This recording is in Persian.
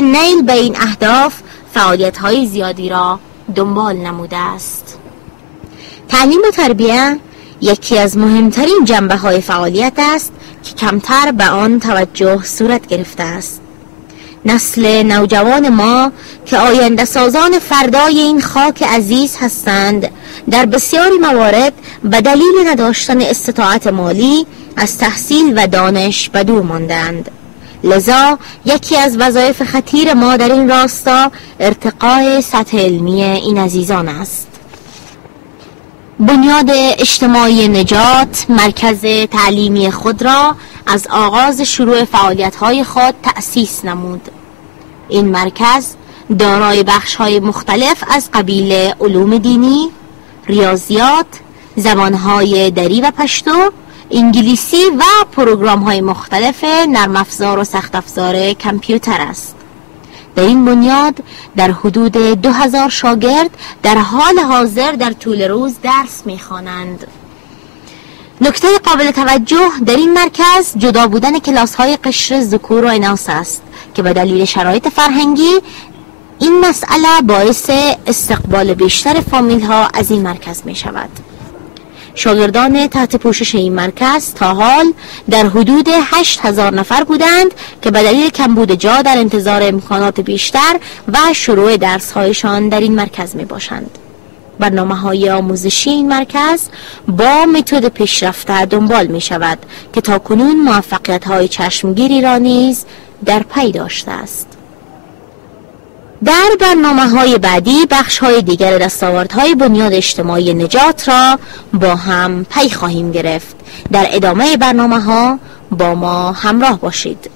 نیل به این اهداف فعالیت‌های زیادی را دنبال نموده است. تعلیم و تربیه یکی از مهمترین جنبه‌های فعالیت است که کمتر به آن توجه صورت گرفته است. نسل نوجوان ما که آینده سازان فردای این خاک عزیز هستند، در بسیاری موارد به دلیل نداشتن استطاعت مالی از تحصیل و دانش به دور ماندند. لذا یکی از وظایف خطیر ما در این راستا ارتقاء سطح علمی این عزیزان است. بنیاد اجتماعی نجات مرکز تعلیمی خود را از آغاز شروع فعالیت‌های خود تأسیس نمود. این مرکز دارای بخش‌های مختلف از قبیل علوم دینی، ریاضیات، زبان‌های دری و پشتو، انگلیسی و پروگرام‌های مختلف نرم افزار و سخت افزار کامپیوتر است. در این بنیاد در حدود 2000 شاگرد در حال حاضر در طول روز درس می‌خوانند. نکته قابل توجه در این مرکز جدا بودن کلاس‌های قشر ذکور و اناث است که به دلیل شرایط فرهنگی این مسئله باعث استقبال بیشتر فامیل‌ها از این مرکز می‌شود. شاگردان تحت پوشش این مرکز تا حال در حدود 8000 نفر بودند که به دلیل کمبود جا در انتظار امکانات بیشتر و شروع درس‌هایشان در این مرکز می‌باشند. برنامه‌های آموزشی این مرکز با متد پیشرفته دنبال می‌شود که تاکنون موفقیت‌های چشمگیری را نیز در پی داشته است. در برنامه‌های بعدی بخش‌های دیگر دستاوردهای بنیاد اجتماعی نجات را با هم پی خواهیم گرفت. در ادامه برنامه‌ها با ما همراه باشید.